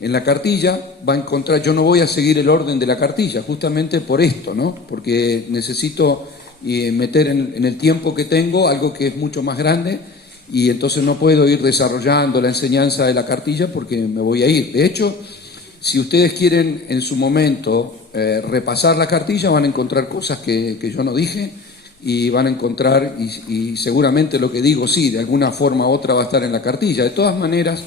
En la cartilla va a encontrar, yo no voy a seguir el orden de la cartilla, justamente por esto, ¿no? Porque necesito meter en el tiempo que tengo algo que es mucho más grande y entonces no puedo ir desarrollando la enseñanza de la cartilla porque me voy a ir. De hecho, si ustedes quieren en su momento repasar la cartilla, van a encontrar cosas que yo no dije y van a encontrar, y seguramente lo que digo, sí, de alguna forma u otra va a estar en la cartilla. De todas maneras,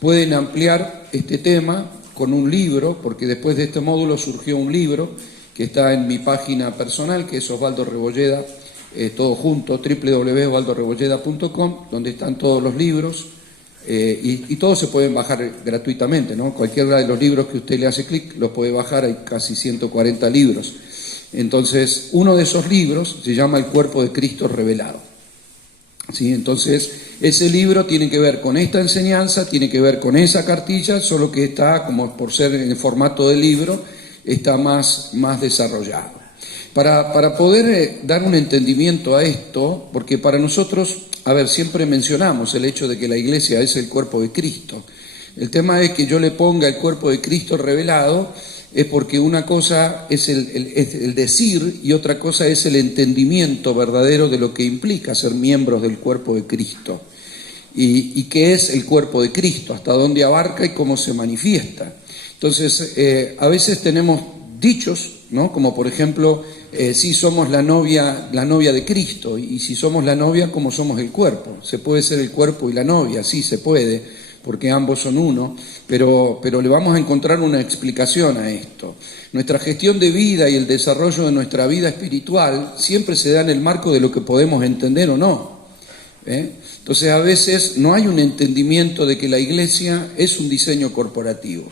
pueden ampliar este tema con un libro, porque después de este módulo surgió un libro que está en mi página personal, que es Osvaldo Rebolleda, todo junto, www.osvaldorebolleda.com, donde están todos los libros, y todos se pueden bajar gratuitamente, ¿no? Cualquiera de los libros que usted le hace clic los puede bajar, hay casi 140 libros. Entonces, uno de esos libros se llama El cuerpo de Cristo revelado. ¿Sí? Entonces, ese libro tiene que ver con esta enseñanza, tiene que ver con esa cartilla, solo que está, como por ser en el formato de libro, está más desarrollado. Para poder dar un entendimiento a esto, porque para nosotros, a ver, siempre mencionamos el hecho de que la iglesia es el cuerpo de Cristo. El tema es que yo le ponga el cuerpo de Cristo revelado, es porque una cosa es el decir y otra cosa es el entendimiento verdadero de lo que implica ser miembros del cuerpo de Cristo. Y qué es el cuerpo de Cristo, hasta dónde abarca y cómo se manifiesta. Entonces, a veces tenemos dichos, ¿no? Como por ejemplo, si somos la novia de Cristo, y si somos la novia, ¿cómo somos el cuerpo? ¿Se puede ser el cuerpo y la novia? Sí, se puede, porque ambos son uno, pero le vamos a encontrar una explicación a esto. Nuestra gestión de vida y el desarrollo de nuestra vida espiritual siempre se da en el marco de lo que podemos entender o no. Entonces, a veces no hay un entendimiento de que la iglesia es un diseño corporativo.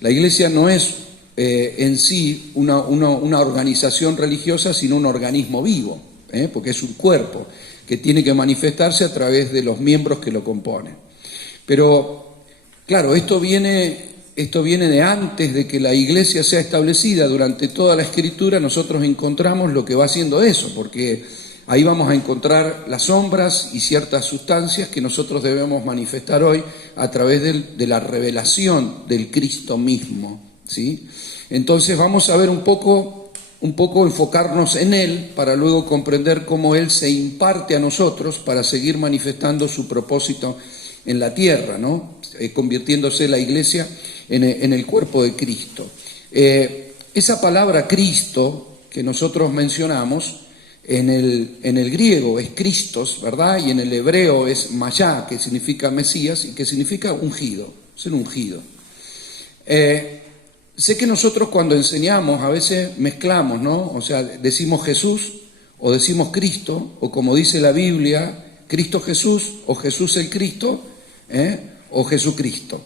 La iglesia no es en sí una organización religiosa, sino un organismo vivo, porque es un cuerpo que tiene que manifestarse a través de los miembros que lo componen. Pero, claro, esto viene de antes de que la iglesia sea establecida. Durante toda la Escritura nosotros encontramos lo que va haciendo eso, porque ahí vamos a encontrar las sombras y ciertas sustancias que nosotros debemos manifestar hoy a través de la revelación del Cristo mismo, ¿sí? Entonces vamos a ver un poco enfocarnos en Él para luego comprender cómo Él se imparte a nosotros para seguir manifestando su propósito en la tierra, ¿no? Convirtiéndose la iglesia en el cuerpo de Cristo. Esa palabra Cristo que nosotros mencionamos, en el griego es Christos, ¿verdad? Y en el hebreo es Mashá, que significa Mesías y que significa ungido, ser ungido. Sé que nosotros cuando enseñamos a veces mezclamos, ¿no? O sea, decimos Jesús o decimos Cristo, o como dice la Biblia, Cristo Jesús o Jesús el Cristo, o Jesucristo.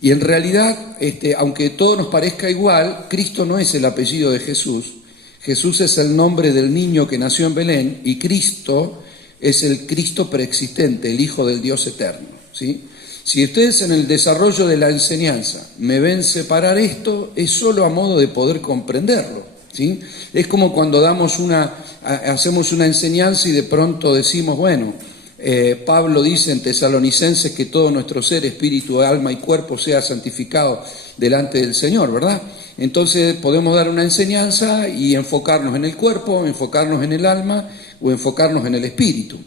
Y en realidad, aunque todo nos parezca igual, Cristo no es el apellido de Jesús. Jesús es el nombre del niño que nació en Belén y Cristo es el Cristo preexistente, el Hijo del Dios eterno, ¿sí? Si ustedes en el desarrollo de la enseñanza me ven separar esto, es solo a modo de poder comprenderlo, ¿sí? Es como cuando hacemos una enseñanza y de pronto decimos, bueno, Pablo dice en Tesalonicenses que todo nuestro ser, espíritu, alma y cuerpo sea santificado delante del Señor, ¿verdad? Entonces podemos dar una enseñanza y enfocarnos en el cuerpo, enfocarnos en el alma o enfocarnos en el espíritu.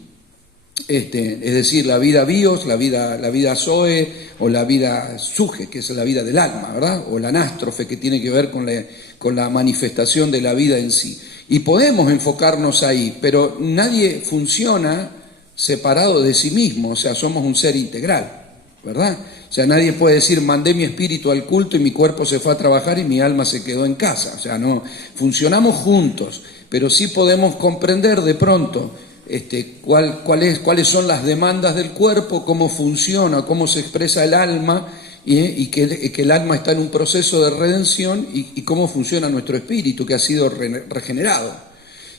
Es decir, la vida bios, la vida zoe o la vida suge, que es la vida del alma, ¿verdad? O la anástrofe, que tiene que ver con la manifestación de la vida en sí. Y podemos enfocarnos ahí, pero nadie funciona separado de sí mismo, o sea, somos un ser integral, ¿verdad? O sea, nadie puede decir, mandé mi espíritu al culto y mi cuerpo se fue a trabajar y mi alma se quedó en casa. O sea, no, funcionamos juntos, pero sí podemos comprender de pronto cuáles son las demandas del cuerpo, cómo funciona, cómo se expresa el alma y que el alma está en un proceso de redención y cómo funciona nuestro espíritu que ha sido regenerado.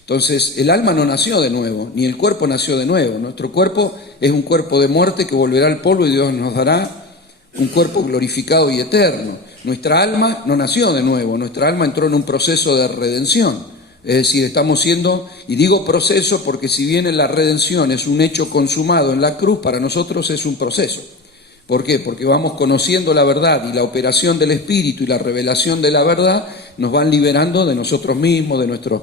Entonces, el alma no nació de nuevo, ni el cuerpo nació de nuevo. Nuestro cuerpo es un cuerpo de muerte que volverá al polvo y Dios nos dará un cuerpo glorificado y eterno. Nuestra alma no nació de nuevo, nuestra alma entró en un proceso de redención. Es decir, estamos siendo, y digo proceso porque si bien la redención es un hecho consumado en la cruz, para nosotros es un proceso. ¿Por qué? Porque vamos conociendo la verdad y la operación del Espíritu y la revelación de la verdad nos van liberando de nosotros mismos, de nuestros,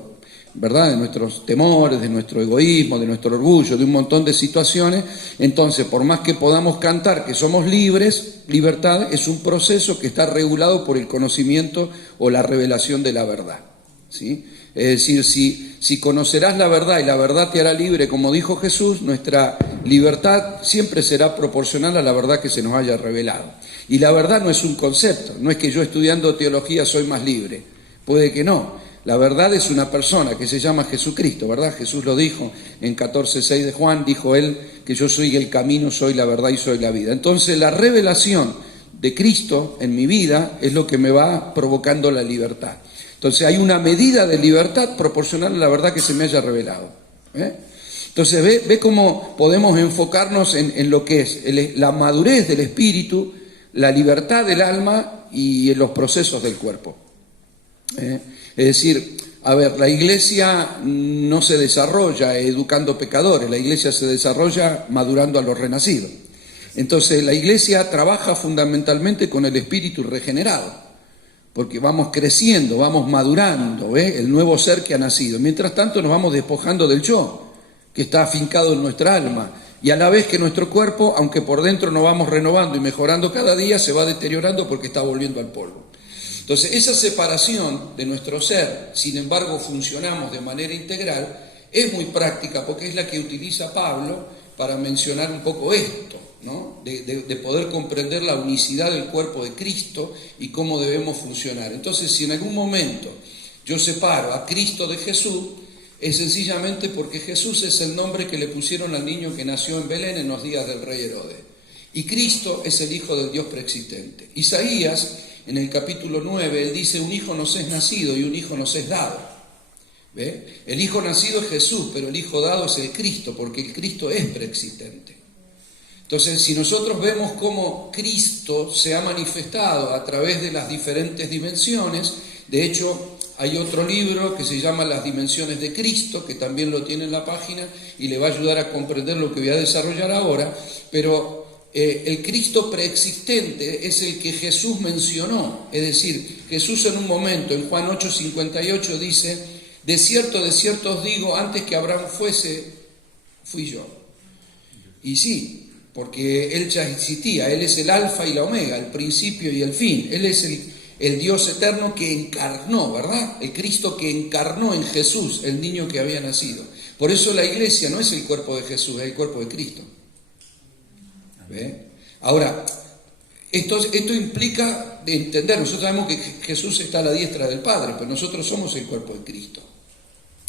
¿verdad? De nuestros temores, de nuestro egoísmo, de nuestro orgullo, de un montón de situaciones. Entonces, por más que podamos cantar que somos libres, libertad es un proceso que está regulado por el conocimiento o la revelación de la verdad, ¿sí? Es decir, si conocerás la verdad y la verdad te hará libre, como dijo Jesús, nuestra libertad siempre será proporcional a la verdad que se nos haya revelado. Y la verdad no es un concepto, no es que yo estudiando teología soy más libre, puede que no. La verdad es una persona que se llama Jesucristo, ¿verdad? Jesús lo dijo en 14:6 de Juan, dijo él que yo soy el camino, soy la verdad y soy la vida. Entonces la revelación de Cristo en mi vida es lo que me va provocando la libertad. Entonces hay una medida de libertad proporcional a la verdad que se me haya revelado. Entonces ve cómo podemos enfocarnos en lo que es la madurez del espíritu, la libertad del alma y en los procesos del cuerpo. Es decir, a ver, la iglesia no se desarrolla educando pecadores, la iglesia se desarrolla madurando a los renacidos. Entonces la iglesia trabaja fundamentalmente con el espíritu regenerado, porque vamos creciendo, vamos madurando, el nuevo ser que ha nacido. Mientras tanto nos vamos despojando del yo, que está afincado en nuestra alma, y a la vez que nuestro cuerpo, aunque por dentro nos vamos renovando y mejorando cada día, se va deteriorando porque está volviendo al polvo. Entonces esa separación de nuestro ser, sin embargo funcionamos de manera integral, es muy práctica porque es la que utiliza Pablo para mencionar un poco esto, ¿no? De poder comprender la unicidad del cuerpo de Cristo y cómo debemos funcionar. Entonces, si en algún momento yo separo a Cristo de Jesús, es sencillamente porque Jesús es el nombre que le pusieron al niño que nació en Belén en los días del rey Herodes. Y Cristo es el Hijo del Dios preexistente. Isaías, en el capítulo 9, él dice, un hijo nos es nacido y un hijo nos es dado. ¿Ve? El hijo nacido es Jesús, pero el hijo dado es el Cristo, porque el Cristo es preexistente. Entonces, si nosotros vemos cómo Cristo se ha manifestado a través de las diferentes dimensiones, de hecho, hay otro libro que se llama Las Dimensiones de Cristo, que también lo tiene en la página y le va a ayudar a comprender lo que voy a desarrollar ahora, pero el Cristo preexistente es el que Jesús mencionó, es decir, Jesús en un momento, en Juan 8:58 dice, de cierto os digo, antes que Abraham fuese, fui yo. Y sí, porque Él ya existía, Él es el alfa y la omega, el principio y el fin, Él es el Dios eterno que encarnó, ¿verdad? El Cristo que encarnó en Jesús, el niño que había nacido. Por eso la iglesia no es el cuerpo de Jesús, es el cuerpo de Cristo. ¿Ve? Ahora, esto implica entender, nosotros sabemos que Jesús está a la diestra del Padre, pero nosotros somos el cuerpo de Cristo.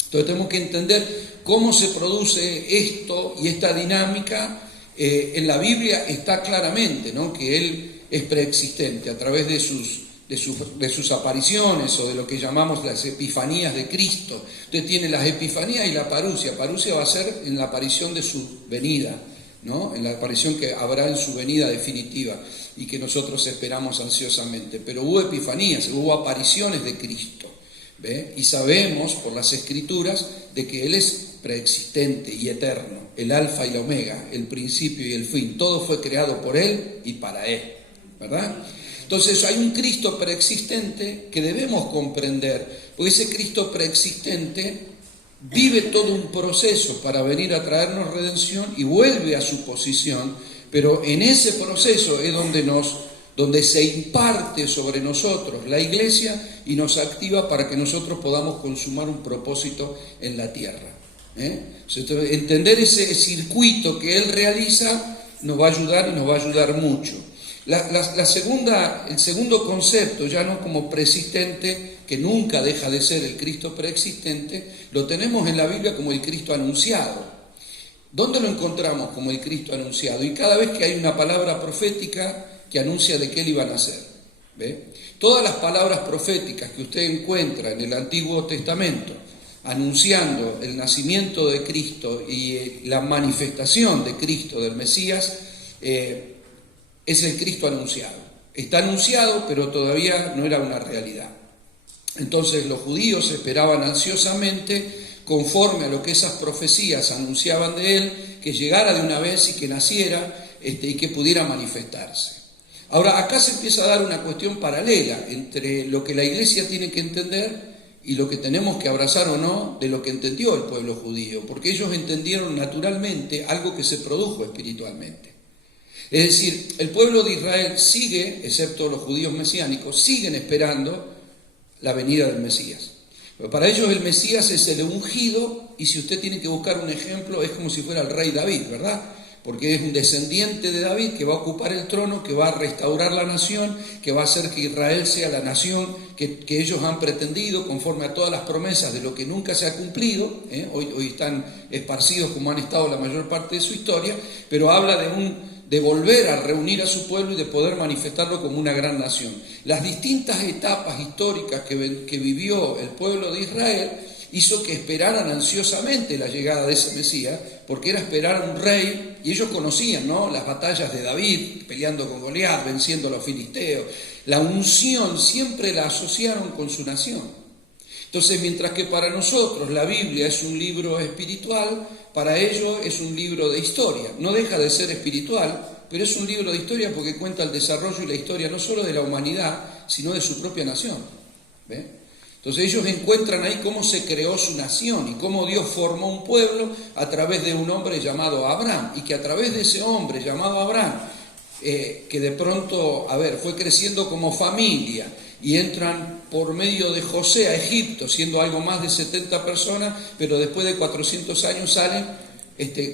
Entonces tenemos que entender cómo se produce esto y esta dinámica. En la Biblia está claramente, ¿no?, que Él es preexistente a través de sus apariciones o de lo que llamamos las epifanías de Cristo. Usted tiene las epifanías y la parusia. Parusia va a ser en la aparición de su venida, ¿no?, en la aparición que habrá en su venida definitiva y que nosotros esperamos ansiosamente. Pero hubo epifanías, hubo apariciones de Cristo, ¿ve? Y sabemos por las Escrituras de que Él es preexistente y eterno, el alfa y la omega, el principio y el fin. Todo fue creado por Él y para Él, ¿verdad? Entonces hay un Cristo preexistente que debemos comprender, porque ese Cristo preexistente vive todo un proceso para venir a traernos redención y vuelve a su posición, pero en ese proceso es donde se imparte sobre nosotros la iglesia y nos activa para que nosotros podamos consumar un propósito en la tierra. Entender ese circuito que Él realiza nos va a ayudar y nos va a ayudar mucho. El segundo concepto, ya no como preexistente, que nunca deja de ser el Cristo preexistente, lo tenemos en la Biblia como el Cristo anunciado. ¿Dónde lo encontramos como el Cristo anunciado? Y cada vez que hay una palabra profética que anuncia de que Él iba a nacer. ¿Ve? Todas las palabras proféticas que usted encuentra en el Antiguo Testamento, anunciando el nacimiento de Cristo y la manifestación de Cristo, del Mesías, es el Cristo anunciado. Está anunciado, pero todavía no era una realidad. Entonces los judíos esperaban ansiosamente, conforme a lo que esas profecías anunciaban de Él, que llegara de una vez y que naciera y que pudiera manifestarse. Ahora, acá se empieza a dar una cuestión paralela entre lo que la Iglesia tiene que entender y lo que tenemos que abrazar o no de lo que entendió el pueblo judío, porque ellos entendieron naturalmente algo que se produjo espiritualmente. Es decir, el pueblo de Israel sigue, excepto los judíos mesiánicos, siguen esperando la venida del Mesías. Pero para ellos el Mesías es el ungido, y si usted tiene que buscar un ejemplo, es como si fuera el rey David, ¿verdad? Porque es un descendiente de David que va a ocupar el trono, que va a restaurar la nación, que va a hacer que Israel sea la nación que ellos han pretendido conforme a todas las promesas de lo que nunca se ha cumplido. Hoy están esparcidos como han estado la mayor parte de su historia, pero habla de volver a reunir a su pueblo y de poder manifestarlo como una gran nación. Las distintas etapas históricas que vivió el pueblo de Israel hizo que esperaran ansiosamente la llegada de ese Mesías, porque era esperar a un rey, y ellos conocían, ¿no?, las batallas de David, peleando con Goliat, venciendo a los filisteos. La unción siempre la asociaron con su nación. Entonces, mientras que para nosotros la Biblia es un libro espiritual, para ellos es un libro de historia. No deja de ser espiritual, pero es un libro de historia porque cuenta el desarrollo y la historia no solo de la humanidad, sino de su propia nación. ¿Ve? Entonces ellos encuentran ahí cómo se creó su nación y cómo Dios formó un pueblo a través de un hombre llamado Abraham, y que a través de ese hombre llamado Abraham, que de pronto, fue creciendo como familia, y entran por medio de José a Egipto, siendo algo más de 70 personas, pero después de 400 años salen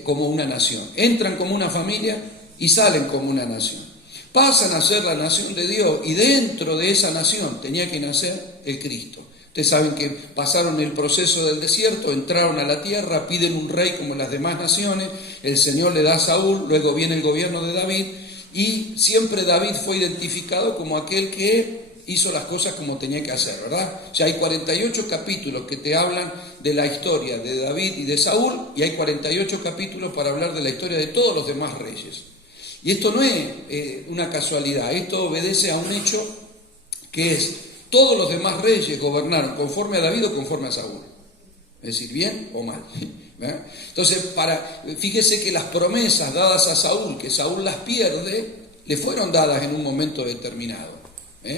como una nación. Entran como una familia y salen como una nación. Pasan a ser la nación de Dios, y dentro de esa nación tenía que nacer el Cristo. Ustedes saben que pasaron el proceso del desierto, entraron a la tierra, piden un rey como las demás naciones, el Señor le da a Saúl, luego viene el gobierno de David, y siempre David fue identificado como aquel que hizo las cosas como tenía que hacer, ¿verdad? O sea, hay 48 capítulos que te hablan de la historia de David y de Saúl, y hay 48 capítulos para hablar de la historia de todos los demás reyes. Y esto no es una casualidad, esto obedece a un hecho que es: todos los demás reyes gobernaron conforme a David o conforme a Saúl. Es decir, bien o mal. ¿Verdad? Entonces, fíjese que las promesas dadas a Saúl, que Saúl las pierde, le fueron dadas en un momento determinado.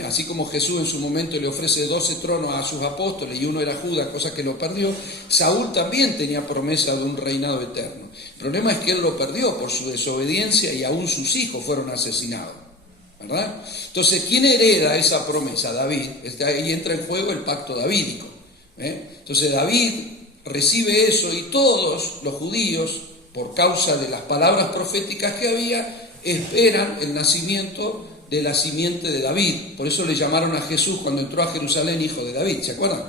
Así como Jesús en su momento le ofrece 12 tronos a sus apóstoles y uno era Judas, cosa que lo perdió, Saúl también tenía promesa de un reinado eterno. El problema es que él lo perdió por su desobediencia, y aún sus hijos fueron asesinados, ¿verdad? Entonces, ¿quién hereda esa promesa? David. Ahí entra en juego el pacto davídico. Entonces David recibe eso, y todos los judíos, por causa de las palabras proféticas que había, esperan el nacimiento de la simiente de David. Por eso le llamaron a Jesús, cuando entró a Jerusalén, hijo de David, ¿se acuerdan?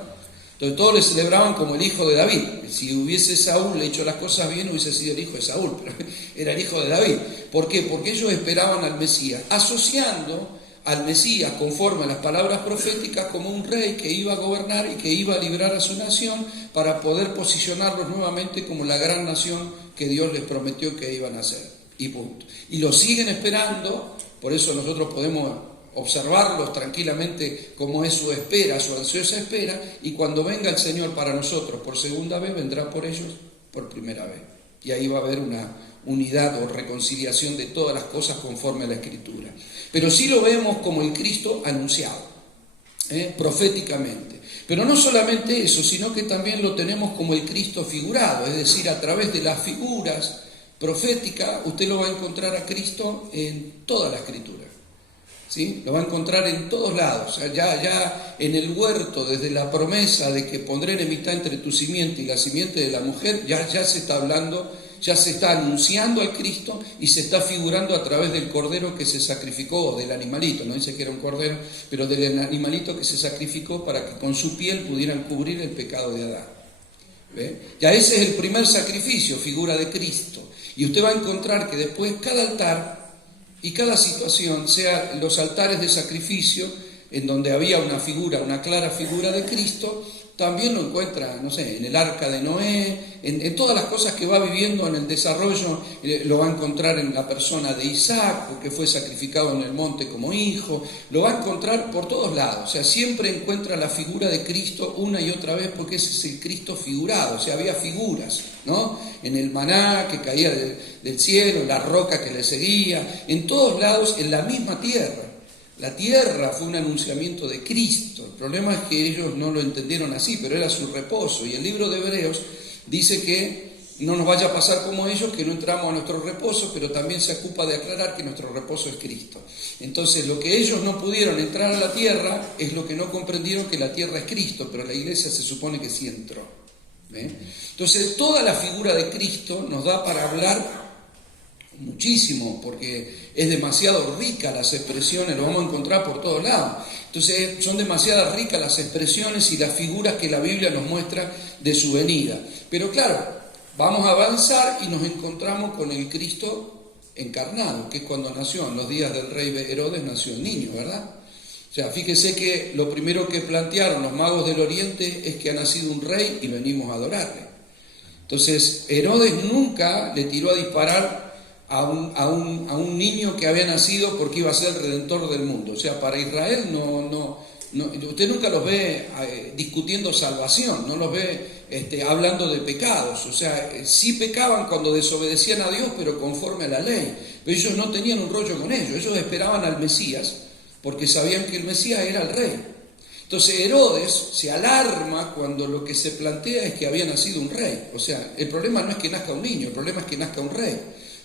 Entonces todos le celebraban como el hijo de David. Si hubiese Saúl hecho las cosas bien, hubiese sido el hijo de Saúl, pero era el hijo de David. ¿Por qué? Porque ellos esperaban al Mesías, asociando al Mesías, conforme a las palabras proféticas, como un rey que iba a gobernar y que iba a librar a su nación para poder posicionarlos nuevamente como la gran nación que Dios les prometió que iban a ser. Y punto. Y lo siguen esperando. Por eso nosotros podemos observarlos tranquilamente como es su espera, su ansiosa espera, y cuando venga el Señor para nosotros por segunda vez, vendrá por ellos por primera vez. Y ahí va a haber una unidad o reconciliación de todas las cosas conforme a la Escritura. Pero sí lo vemos como el Cristo anunciado, proféticamente. Pero no solamente eso, sino que también lo tenemos como el Cristo figurado, es decir, a través de las figuras profética, usted lo va a encontrar a Cristo en toda la Escritura, ¿sí? Lo va a encontrar en todos lados. O sea, ya en el huerto, desde la promesa de que pondré enemistad entre tu simiente y la simiente de la mujer, ya se está hablando, ya se está anunciando al Cristo, y se está figurando a través del cordero que se sacrificó, o del animalito, no dice que era un cordero, pero del animalito que se sacrificó para que con su piel pudieran cubrir el pecado de Adán. ¿Ve? Ya ese es el primer sacrificio, figura de Cristo. Y usted va a encontrar que después cada altar y cada situación, sea los altares de sacrificio, en donde había una figura, una clara figura de Cristo, también lo encuentra, no sé, en el arca de Noé, en todas las cosas que va viviendo en el desarrollo, lo va a encontrar en la persona de Isaac, que fue sacrificado en el monte como hijo, lo va a encontrar por todos lados, o sea, siempre encuentra la figura de Cristo una y otra vez, porque ese es el Cristo figurado, o sea, había figuras, ¿no? En el maná que caía del cielo, en la roca que le seguía, en todos lados, en la misma tierra. La tierra fue un anunciamiento de Cristo. El problema es que ellos no lo entendieron así, pero era su reposo. Y el libro de Hebreos dice que no nos vaya a pasar como ellos, que no entramos a nuestro reposo, pero también se ocupa de aclarar que nuestro reposo es Cristo. Entonces, lo que ellos no pudieron entrar a la tierra es lo que no comprendieron, que la tierra es Cristo, pero la iglesia se supone que sí entró. Entonces, toda la figura de Cristo nos da para hablar muchísimo, porque es demasiado rica las expresiones, lo vamos a encontrar por todos lados. Entonces son demasiado ricas las expresiones y las figuras que la Biblia nos muestra de su venida. Pero claro, vamos a avanzar y nos encontramos con el Cristo encarnado, que es cuando nació, en los días del rey Herodes nació el niño, ¿verdad? O sea, fíjese que lo primero que plantearon los magos del Oriente es que ha nacido un rey y venimos a adorarle. Entonces Herodes nunca le tiró a disparar a un niño que había nacido porque iba a ser el redentor del mundo. O sea, para Israel usted nunca los ve discutiendo salvación, no los ve hablando de pecados. O sea, sí pecaban cuando desobedecían a Dios, pero conforme a la ley. Pero ellos no tenían un rollo con ellos esperaban al Mesías, porque sabían que el Mesías era el rey. Entonces Herodes se alarma cuando lo que se plantea es que había nacido un rey. O sea, el problema no es que nazca un niño, el problema es que nazca un rey.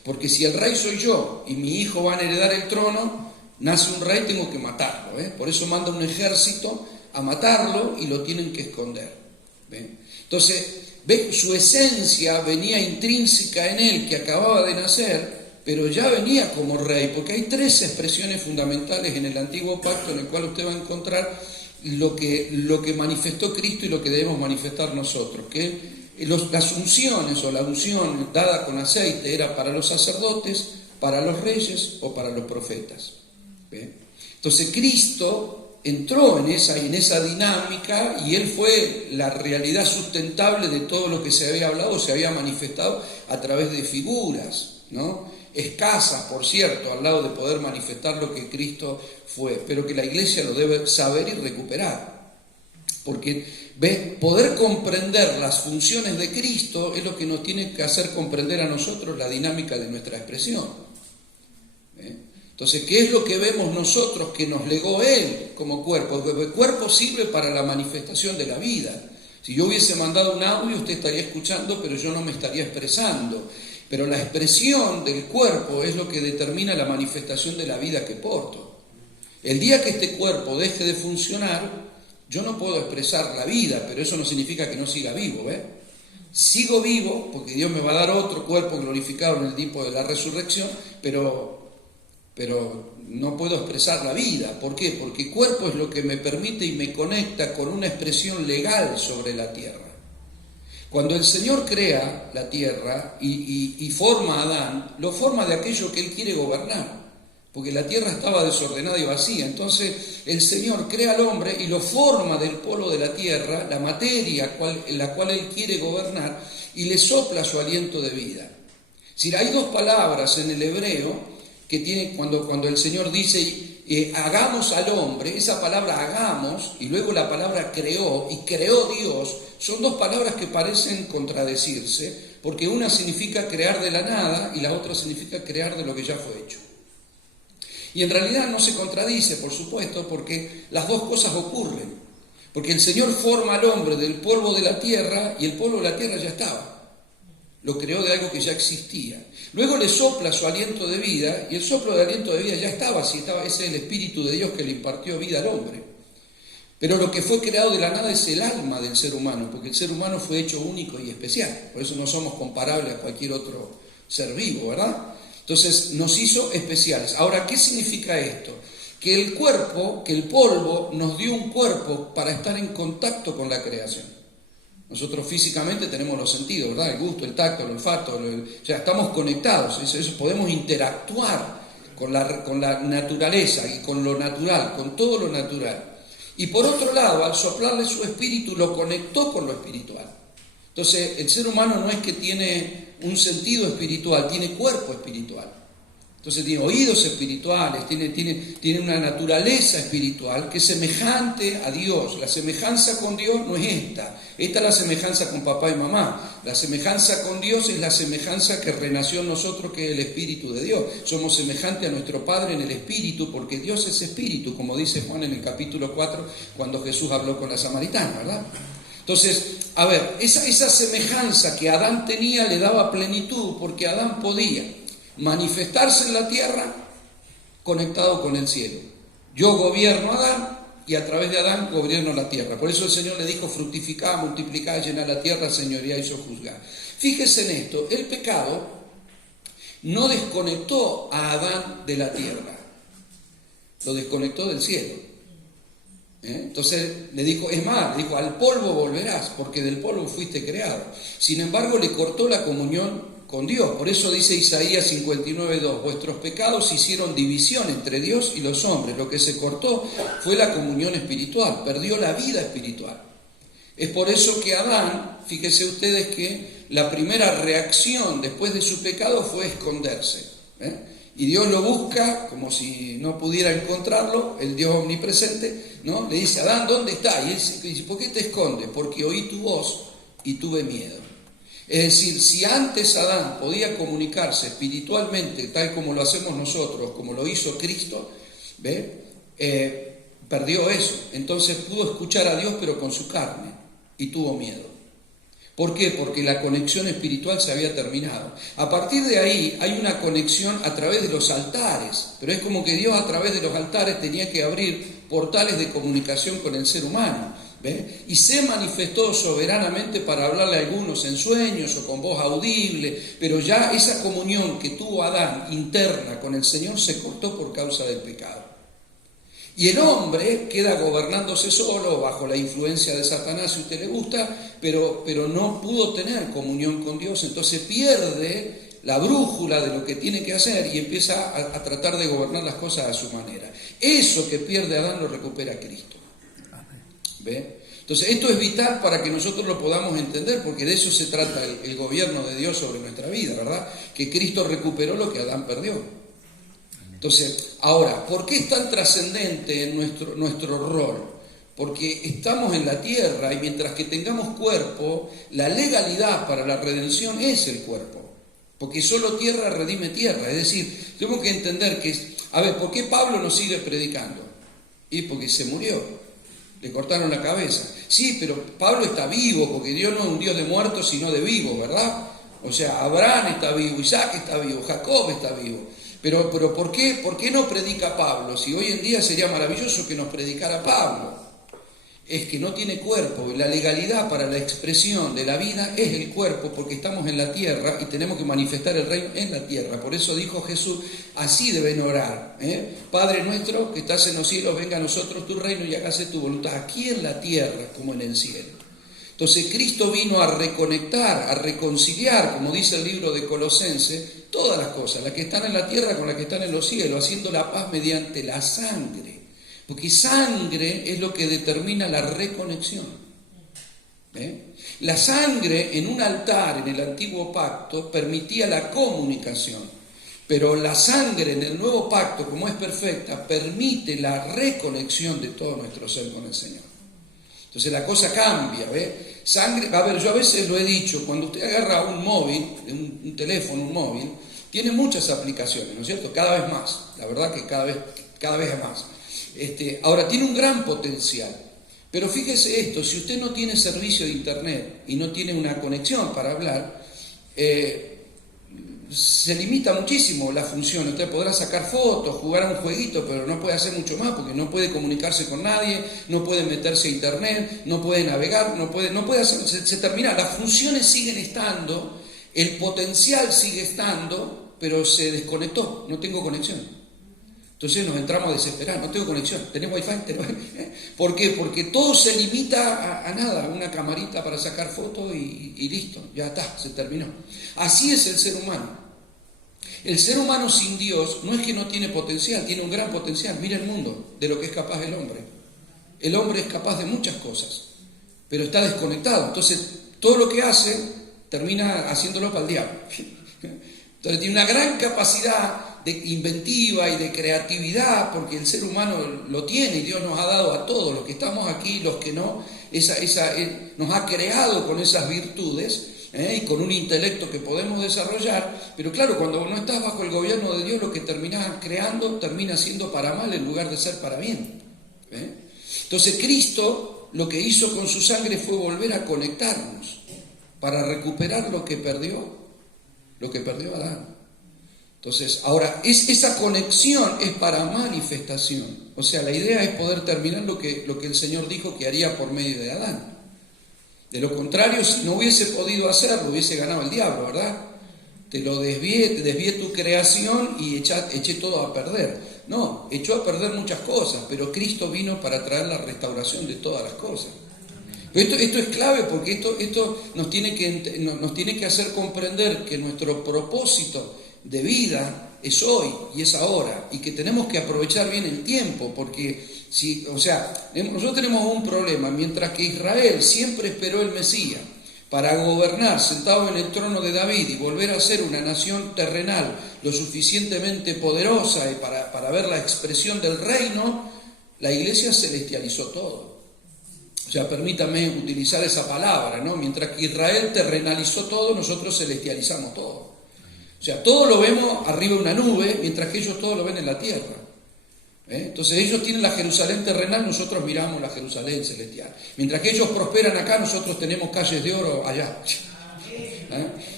Porque si el rey soy yo y mi hijo van a heredar el trono, nace un rey, tengo que matarlo. Por eso manda un ejército a matarlo y lo tienen que esconder. Entonces, su esencia venía intrínseca en él, que acababa de nacer, pero ya venía como rey, porque hay tres expresiones fundamentales en el Antiguo Pacto en el cual usted va a encontrar lo que manifestó Cristo y lo que debemos manifestar nosotros, que las unciones o la unción dada con aceite era para los sacerdotes, para los reyes o para los profetas. Entonces Cristo entró en esa dinámica y Él fue la realidad sustentable de todo lo que se había hablado, se había manifestado a través de figuras, ¿no? Escasas, por cierto, al lado de poder manifestar lo que Cristo fue, pero que la iglesia lo debe saber y recuperar. Porque poder comprender las funciones de Cristo es lo que nos tiene que hacer comprender a nosotros la dinámica de nuestra expresión. Entonces, ¿qué es lo que vemos nosotros que nos legó Él como cuerpo? Porque el cuerpo sirve para la manifestación de la vida. Si yo hubiese mandado un audio, usted estaría escuchando, pero yo no me estaría expresando. Pero la expresión del cuerpo es lo que determina la manifestación de la vida que porto. El día que este cuerpo deje de funcionar, yo no puedo expresar la vida, pero eso no significa que no siga vivo, Sigo vivo porque Dios me va a dar otro cuerpo glorificado en el tiempo de la resurrección, pero no puedo expresar la vida. ¿Por qué? Porque cuerpo es lo que me permite y me conecta con una expresión legal sobre la tierra. Cuando el Señor crea la tierra y forma a Adán, lo forma de aquello que Él quiere gobernar, porque la tierra estaba desordenada y vacía. Entonces el Señor crea al hombre y lo forma del polvo de la tierra, la materia en la cual Él quiere gobernar, y le sopla su aliento de vida. Si hay dos palabras en el hebreo que tiene cuando el Señor dice hagamos al hombre, esa palabra hagamos y luego la palabra creó y creó Dios, son dos palabras que parecen contradecirse, porque una significa crear de la nada y la otra significa crear de lo que ya fue hecho. Y en realidad no se contradice, por supuesto, porque las dos cosas ocurren. Porque el Señor forma al hombre del polvo de la tierra y el polvo de la tierra ya estaba. Lo creó de algo que ya existía. Luego le sopla su aliento de vida y el soplo de aliento de vida ya estaba, ese es el Espíritu de Dios que le impartió vida al hombre. Pero lo que fue creado de la nada es el alma del ser humano, porque el ser humano fue hecho único y especial. Por eso no somos comparables a cualquier otro ser vivo, ¿verdad? Entonces nos hizo especiales. Ahora, ¿qué significa esto? Que el cuerpo, que el polvo nos dio un cuerpo para estar en contacto con la creación. Nosotros físicamente tenemos los sentidos, ¿verdad? El gusto, el tacto, el olfato, o sea, estamos conectados, eso podemos interactuar con la naturaleza y con lo natural, con todo lo natural. Y por otro lado, al soplarle su espíritu, lo conectó con lo espiritual. Entonces, el ser humano no es que tiene un sentido espiritual, tiene cuerpo espiritual. Entonces tiene oídos espirituales, tiene una naturaleza espiritual que es semejante a Dios. La semejanza con Dios no es esta es la semejanza con papá y mamá. La semejanza con Dios es la semejanza que renació en nosotros, que es el Espíritu de Dios. Somos semejantes a nuestro Padre en el Espíritu, porque Dios es Espíritu, como dice Juan en el capítulo 4, cuando Jesús habló con la samaritana, ¿verdad? Entonces, a ver, esa semejanza que Adán tenía le daba plenitud, porque Adán podía manifestarse en la tierra conectado con el cielo. Yo gobierno a Adán y a través de Adán gobierno la tierra. Por eso el Señor le dijo: fructificad, multiplicad, llenad la tierra, señoread y sojuzgad. Fíjese en esto, el pecado no desconectó a Adán de la tierra, lo desconectó del cielo. Entonces le dijo, es más, le dijo: al polvo volverás, porque del polvo fuiste creado. Sin embargo, le cortó la comunión con Dios. Por eso dice Isaías 59:2: vuestros pecados hicieron división entre Dios y los hombres. Lo que se cortó fue la comunión espiritual, perdió la vida espiritual. Es por eso que Adán, fíjense ustedes que la primera reacción después de su pecado fue esconderse. Y Dios lo busca como si no pudiera encontrarlo, el Dios omnipresente, ¿no? Le dice: Adán, ¿dónde está? Y él dice: ¿por qué te escondes? Porque oí tu voz y tuve miedo. Es decir, si antes Adán podía comunicarse espiritualmente, tal como lo hacemos nosotros, como lo hizo Cristo, perdió eso. Entonces pudo escuchar a Dios, pero con su carne, y tuvo miedo. ¿Por qué? Porque la conexión espiritual se había terminado. A partir de ahí hay una conexión a través de los altares, pero es como que Dios a través de los altares tenía que abrir portales de comunicación con el ser humano. Y se manifestó soberanamente para hablarle a algunos en sueños o con voz audible, pero ya esa comunión que tuvo Adán interna con el Señor se cortó por causa del pecado. Y el hombre queda gobernándose solo, bajo la influencia de Satanás, si a usted le gusta, pero no pudo tener comunión con Dios, entonces pierde la brújula de lo que tiene que hacer y empieza a tratar de gobernar las cosas a su manera. Eso que pierde Adán lo recupera Cristo. ¿Ve? Entonces esto es vital para que nosotros lo podamos entender, porque de eso se trata el gobierno de Dios sobre nuestra vida, ¿verdad? Que Cristo recuperó lo que Adán perdió. Entonces, ahora, ¿por qué es tan trascendente nuestro rol? Porque estamos en la tierra y mientras que tengamos cuerpo, la legalidad para la redención es el cuerpo. Porque solo tierra redime tierra. Es decir, tenemos que entender que, ¿por qué Pablo nos sigue predicando? Y porque se murió. Le cortaron la cabeza. Sí, pero Pablo está vivo, porque Dios no es un Dios de muertos, sino de vivos, ¿verdad? O sea, Abraham está vivo, Isaac está vivo, Jacob está vivo. Pero ¿por qué no predica Pablo? Si hoy en día sería maravilloso que nos predicara Pablo. Es que no tiene cuerpo, y la legalidad para la expresión de la vida es el cuerpo, porque estamos en la tierra y tenemos que manifestar el reino en la tierra. Por eso dijo Jesús: así deben orar. Padre nuestro que estás en los cielos, venga a nosotros tu reino y hágase tu voluntad, aquí en la tierra como en el cielo. Entonces Cristo vino a reconectar, a reconciliar, como dice el libro de Colosenses, todas las cosas, las que están en la tierra con las que están en los cielos, haciendo la paz mediante la sangre. Porque sangre es lo que determina la reconexión. La sangre en un altar en el antiguo pacto permitía la comunicación, pero la sangre en el nuevo pacto, como es perfecta, permite la reconexión de todo nuestro ser con el Señor. Entonces la cosa cambia, Sangre, yo a veces lo he dicho, cuando usted agarra un móvil, un teléfono, un móvil, tiene muchas aplicaciones, ¿no es cierto? Cada vez más, la verdad que cada vez es más. Ahora, tiene un gran potencial, pero fíjese esto: si usted no tiene servicio de internet y no tiene una conexión para hablar, se limita muchísimo la función. Usted podrá sacar fotos, jugar a un jueguito, pero no puede hacer mucho más, porque no puede comunicarse con nadie, no puede meterse a internet, no puede navegar, no puede hacer, se termina. Las funciones siguen estando, el potencial sigue estando, pero se desconectó, no tengo conexión. Entonces nos entramos a desesperar: no tengo conexión, tenemos wifi, ¿por qué? Porque todo se limita a nada, una camarita para sacar fotos y listo, ya está, se terminó. Así es el ser humano. El ser humano sin Dios no es que no tiene potencial, tiene un gran potencial. Mira el mundo, de lo que es capaz el hombre. el hombre es capaz de muchas cosas, pero está desconectado. Entonces, todo lo que hace termina haciéndolo para el diablo. Entonces, tiene una gran capacidad de inventiva y de creatividad, porque el ser humano lo tiene y Dios nos ha dado a todos, los que estamos aquí, los que no, nos ha creado con esas virtudes. Y con un intelecto que podemos desarrollar, pero claro, cuando no estás bajo el gobierno de Dios, lo que terminas creando termina siendo para mal en lugar de ser para bien. Entonces Cristo lo que hizo con su sangre fue volver a conectarnos para recuperar lo que perdió Adán. Entonces, ahora, esa conexión es para manifestación. O sea, la idea es poder terminar lo que el Señor dijo que haría por medio de Adán. De lo contrario, si no hubiese podido hacerlo, hubiese ganado el diablo, ¿verdad? Te desvié tu creación y eché todo a perder. No, echó a perder muchas cosas, pero Cristo vino para traer la restauración de todas las cosas. Pero esto es clave porque esto nos tiene que hacer comprender que nuestro propósito de vida es hoy y es ahora, y que tenemos que aprovechar bien el tiempo, porque nosotros tenemos un problema. Mientras que Israel siempre esperó el Mesías para gobernar sentado en el trono de David y volver a ser una nación terrenal lo suficientemente poderosa y para ver la expresión del reino, la iglesia celestializó todo. O sea, permítame utilizar esa palabra, ¿no? Mientras que Israel terrenalizó todo, nosotros celestializamos todo. O sea, todo lo vemos arriba de una nube, mientras que ellos todo lo ven en la tierra. Entonces ellos tienen la Jerusalén terrenal, nosotros miramos la Jerusalén celestial. Mientras que ellos prosperan acá, nosotros tenemos calles de oro allá.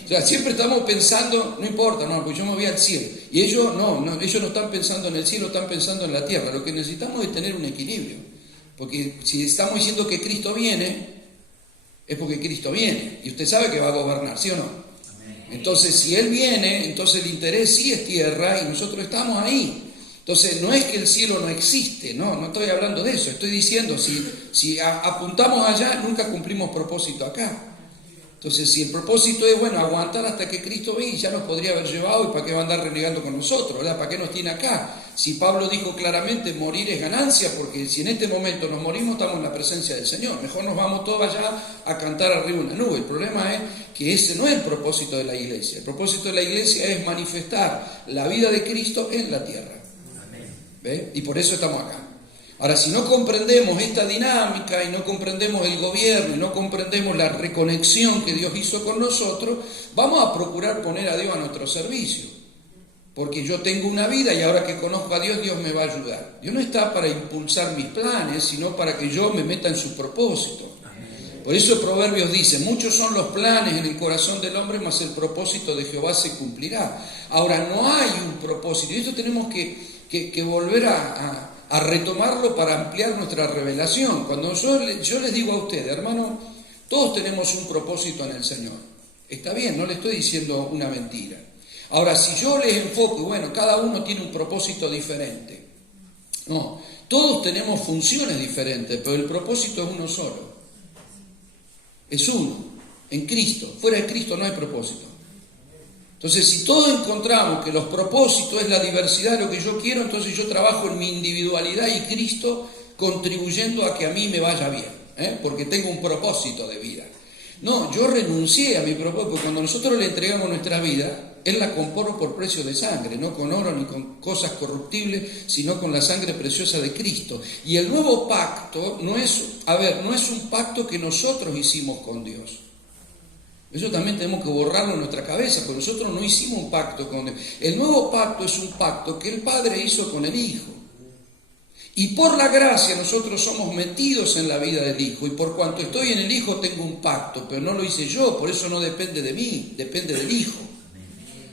O sea, siempre estamos pensando, no importa, no, porque yo me voy al cielo. Y ellos ellos no están pensando en el cielo, están pensando en la tierra. Lo que necesitamos es tener un equilibrio. Porque si estamos diciendo que Cristo viene, es porque Cristo viene. Y usted sabe que va a gobernar, ¿sí o no? Entonces, si Él viene, entonces el interés sí es tierra y nosotros estamos ahí. Entonces, no es que el cielo no existe, no estoy hablando de eso. Estoy diciendo, si apuntamos allá, nunca cumplimos propósito acá. Entonces, si el propósito es, aguantar hasta que Cristo venga, ya nos podría haber llevado, y ¿para qué va a andar renegando con nosotros? ¿Verdad? ¿Para qué nos tiene acá? Si Pablo dijo claramente, morir es ganancia, porque si en este momento nos morimos, estamos en la presencia del Señor. Mejor nos vamos todos allá a cantar arriba de una nube. El problema es que ese no es el propósito de la iglesia. El propósito de la iglesia es manifestar la vida de Cristo en la tierra. ¿Ve? Y por eso estamos acá. Ahora, si no comprendemos esta dinámica y no comprendemos el gobierno y no comprendemos la reconexión que Dios hizo con nosotros, vamos a procurar poner a Dios a nuestro servicio. Porque yo tengo una vida y ahora que conozco a Dios, Dios me va a ayudar. Dios no está para impulsar mis planes, sino para que yo me meta en su propósito. Por eso Proverbios dice, muchos son los planes en el corazón del hombre, mas el propósito de Jehová se cumplirá. Ahora, no hay un propósito, y esto tenemos que volver a retomarlo para ampliar nuestra revelación. Cuando yo les digo a ustedes, hermano, todos tenemos un propósito en el Señor. Está bien, no le estoy diciendo una mentira. Ahora, si yo les enfoco, cada uno tiene un propósito diferente. No, todos tenemos funciones diferentes, pero el propósito es uno solo. Es uno, en Cristo. Fuera de Cristo no hay propósito. Entonces, si todos encontramos que los propósitos es la diversidad de lo que yo quiero, entonces yo trabajo en mi individualidad y Cristo contribuyendo a que a mí me vaya bien, porque tengo un propósito de vida. No, yo renuncié a mi propósito. Cuando nosotros le entregamos nuestra vida, Él la compró por precio de sangre, no con oro ni con cosas corruptibles, sino con la sangre preciosa de Cristo. Y el nuevo pacto no es un pacto que nosotros hicimos con Dios. Eso también tenemos que borrarlo en nuestra cabeza, porque nosotros no hicimos un pacto con Dios. El nuevo pacto es un pacto que el Padre hizo con el Hijo. Y por la gracia nosotros somos metidos en la vida del Hijo. Y por cuanto estoy en el Hijo tengo un pacto, pero no lo hice yo, por eso no depende de mí, depende del Hijo.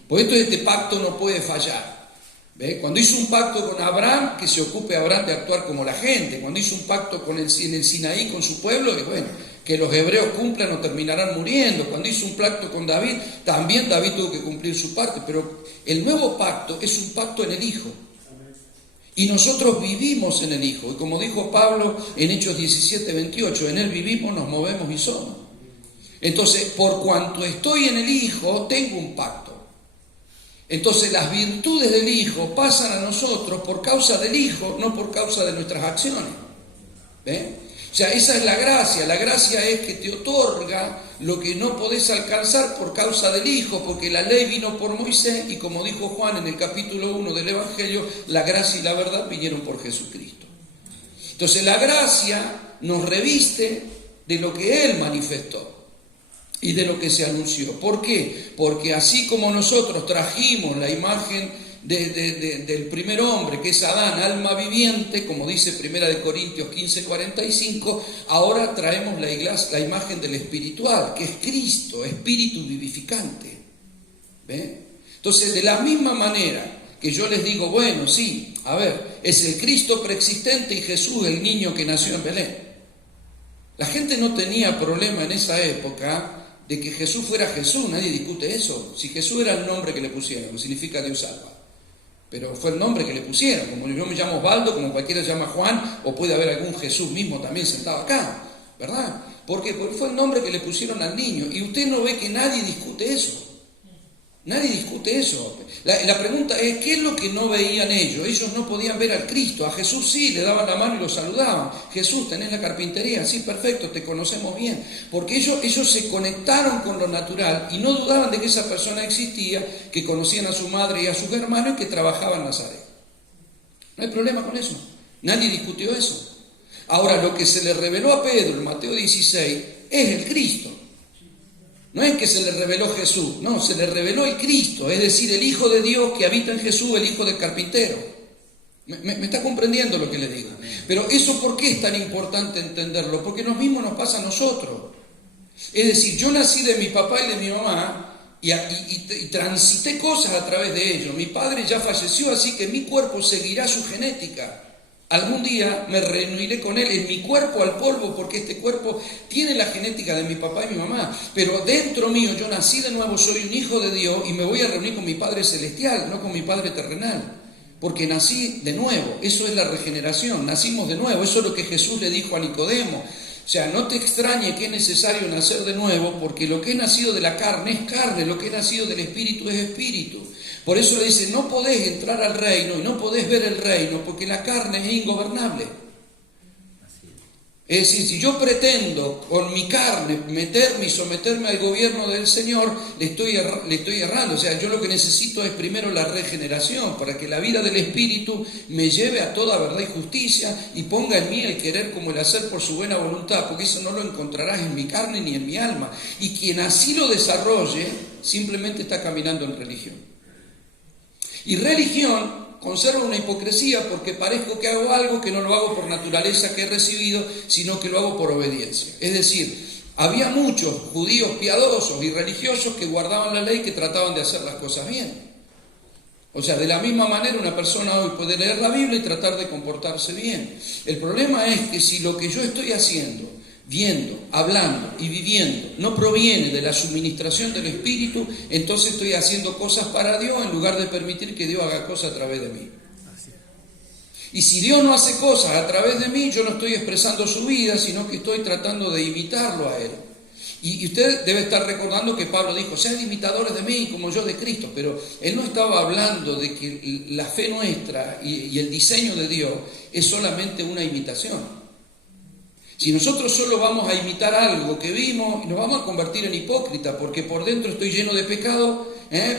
Por esto este pacto no puede fallar. ¿Ve? Cuando hizo un pacto con Abraham, que se ocupe Abraham de actuar como la gente. Cuando hizo un pacto en el Sinaí con su pueblo, que los hebreos cumplan o terminarán muriendo. Cuando hizo un pacto con David, también David tuvo que cumplir su parte. Pero el nuevo pacto es un pacto en el Hijo. Y nosotros vivimos en el Hijo. Y como dijo Pablo en Hechos 17:28, en Él vivimos, nos movemos y somos. Entonces, por cuanto estoy en el Hijo, tengo un pacto. Entonces, las virtudes del Hijo pasan a nosotros por causa del Hijo, no por causa de nuestras acciones. O sea, esa es la gracia. La gracia es que te otorga lo que no podés alcanzar por causa del Hijo, porque la ley vino por Moisés y como dijo Juan en el capítulo 1 del Evangelio, la gracia y la verdad vinieron por Jesucristo. Entonces la gracia nos reviste de lo que Él manifestó y de lo que se anunció. ¿Por qué? Porque así como nosotros trajimos la imagen del primer hombre, que es Adán, alma viviente, como dice 1 Corintios 15:45, ahora traemos la imagen del espiritual, que es Cristo, espíritu vivificante. ¿Ven? Entonces, de la misma manera que yo les digo, bueno, sí, a ver, es el Cristo preexistente y Jesús el niño que nació en Belén. La gente no tenía problema en esa época de que Jesús fuera Jesús, nadie discute eso. Si Jesús era el nombre que le pusieron, que significa Dios salva. Pero fue el nombre que le pusieron, como yo me llamo Osvaldo, como cualquiera se llama Juan, o puede haber algún Jesús mismo también sentado acá, ¿verdad? ¿Por qué? Porque fue el nombre que le pusieron al niño, y usted no ve que nadie discute eso. Nadie discute eso. La pregunta es, ¿qué es lo que no veían ellos? Ellos no podían ver al Cristo. A Jesús sí, le daban la mano y lo saludaban. Jesús, tenés la carpintería, sí, perfecto, te conocemos bien. Porque ellos se conectaron con lo natural y no dudaban de que esa persona existía, que conocían a su madre y a sus hermanos y que trabajaba en Nazaret. No hay problema con eso. Nadie discutió eso. Ahora, lo que se le reveló a Pedro en Mateo 16 es el Cristo. No es que se le reveló Jesús, no, se le reveló el Cristo, es decir, el Hijo de Dios que habita en Jesús, el Hijo del carpintero. ¿Me está comprendiendo lo que le digo? Pero eso, ¿por qué es tan importante entenderlo? Porque lo mismo nos pasa a nosotros. Es decir, yo nací de mi papá y de mi mamá y transité cosas a través de ellos. Mi padre ya falleció, así que mi cuerpo seguirá su genética. Algún día me reuniré con él en mi cuerpo al polvo, porque este cuerpo tiene la genética de mi papá y mi mamá. Pero dentro mío, yo nací de nuevo, soy un hijo de Dios y me voy a reunir con mi Padre Celestial, no con mi Padre terrenal. Porque nací de nuevo, eso es la regeneración, nacimos de nuevo, eso es lo que Jesús le dijo a Nicodemo. O sea, no te extrañe que es necesario nacer de nuevo, porque lo que es nacido de la carne es carne, lo que es nacido del espíritu es espíritu. Por eso le dice, no podés entrar al reino y no podés ver el reino, porque la carne es ingobernable. Es decir, si yo pretendo con mi carne meterme y someterme al gobierno del Señor, le estoy errando. O sea, yo lo que necesito es primero la regeneración, para que la vida del Espíritu me lleve a toda verdad y justicia y ponga en mí el querer como el hacer por su buena voluntad, porque eso no lo encontrarás en mi carne ni en mi alma. Y quien así lo desarrolle, simplemente está caminando en religión. Y religión conserva una hipocresía porque parezco que hago algo que no lo hago por naturaleza que he recibido, sino que lo hago por obediencia. Es decir, había muchos judíos piadosos y religiosos que guardaban la ley, que trataban de hacer las cosas bien. O sea, de la misma manera una persona hoy puede leer la Biblia y tratar de comportarse bien. El problema es que si lo que yo estoy haciendo, viendo, hablando y viviendo no proviene de la suministración del Espíritu, entonces estoy haciendo cosas para Dios en lugar de permitir que Dios haga cosas a través de mí. Y si Dios no hace cosas a través de mí, yo no estoy expresando su vida, sino que estoy tratando de imitarlo a Él. Y usted debe estar recordando que Pablo dijo, sean imitadores de mí como yo de Cristo, pero él no estaba hablando de que la fe nuestra y el diseño de Dios es solamente una imitación. Si nosotros solo vamos a imitar algo que vimos, nos vamos a convertir en hipócritas, porque por dentro estoy lleno de pecado,